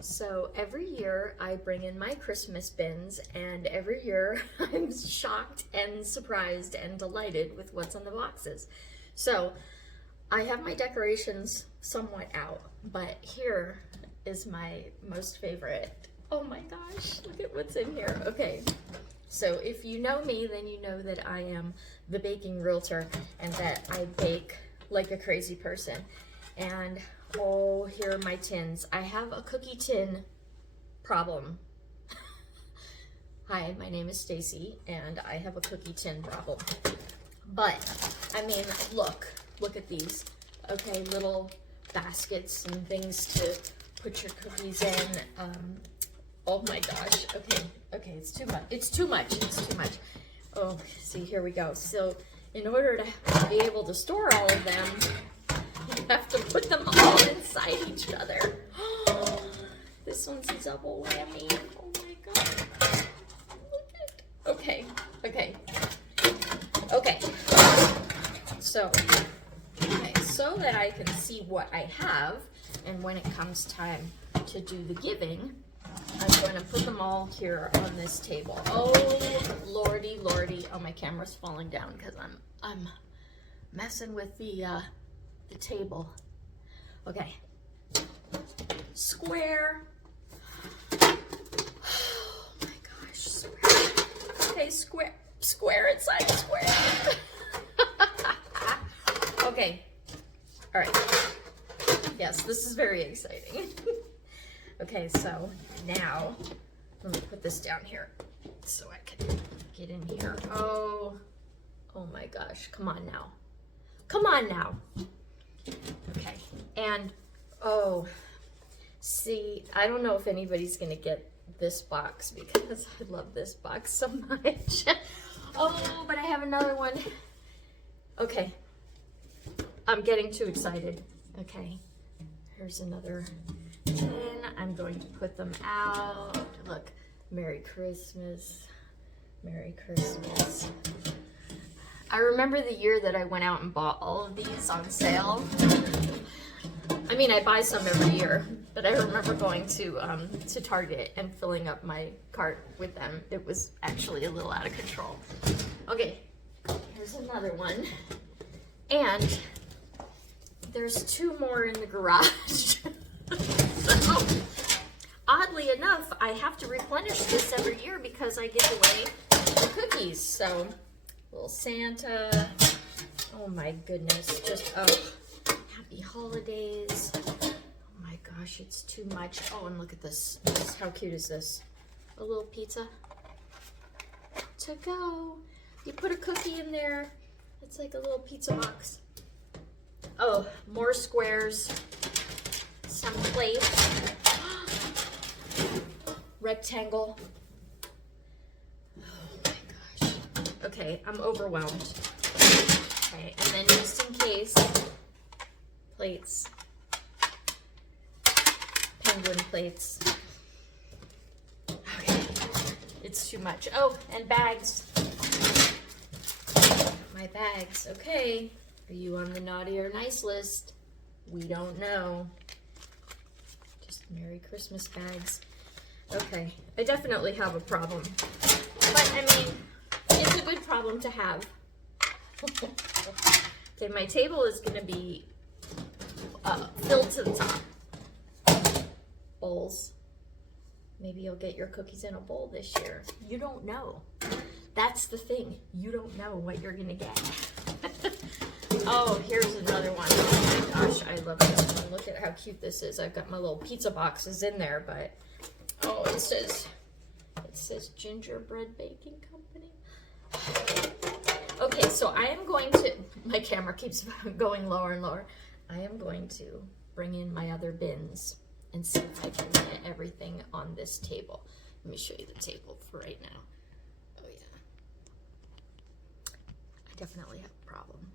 So every year I bring in my Christmas bins, and every year I'm shocked and surprised and delighted with what's in the boxes. So I have my decorations somewhat out, but here is my most favorite. Oh my gosh, look at what's in here. Okay, so if you know me, then you know that I am the baking realtor and that I bake like a crazy person. And oh, here are my tins. I have a cookie tin problem. Hi, my name is Stacy, and I have a cookie tin problem. But, I mean, look at these. Okay, little baskets and things to put your cookies in. Oh my gosh, okay, it's too much. It's too much. Oh, see, here we go. So, in order to be able to store all of them, you have to put them all inside each other. This one's a double whammy. Oh my god. Okay. So that I can see what I have, and when it comes time to do the giving, I'm going to put them all here on this table. Oh, lordy. Oh, my camera's falling down because I'm messing with the table. Okay. Square. Oh my gosh, square. Okay, square inside square. Okay. All right. Yes, this is very exciting. Okay, so now let me put this down here so I can get in here. Oh my gosh, come on now. Okay, and oh, see, I don't know if anybody's gonna get this box because I love this box so much. Oh, but I have another one. Okay, I'm getting too excited. Okay, here's another tin. I'm going to put them out. Look, Merry Christmas. I remember the year that I went out and bought all of these on sale. I mean, I buy some every year, but I remember going to Target and filling up my cart with them. It was actually a little out of control. Okay, here's another one. And there's two more in the garage. So, oddly enough, I have to replenish this every year because I give away the cookies. So, little Santa. Oh my goodness. Just, happy holidays. Oh my gosh, it's too much. Oh, and look at this. How cute is this? A little pizza to go. You put a cookie in there. It's like a little pizza box. Oh, more squares. Some plates. Rectangle. Oh my gosh. Okay, I'm overwhelmed. Okay, and then just in case, plates. Penguin plates. Okay, it's too much. Oh, and bags. My bags. Okay, are you on the naughty or nice list? We don't know. Just Merry Christmas bags. Okay, I definitely have a problem. But, I mean, it's a good problem to have. Okay, my table is going to be filled to the top. Bowls. Maybe you'll get your cookies in a bowl this year. You don't know. That's the thing. You don't know what you're going to get. Oh, here's another one. Oh my gosh, I love this one. Look at how cute this is. I've got my little pizza boxes in there, but oh, it says Gingerbread Baking Company. Okay, so I am going to, my camera keeps going lower and lower. I am going to bring in my other bins and see if I can get everything on this table. Let me show you the table for right now. Oh yeah. I definitely have a problem.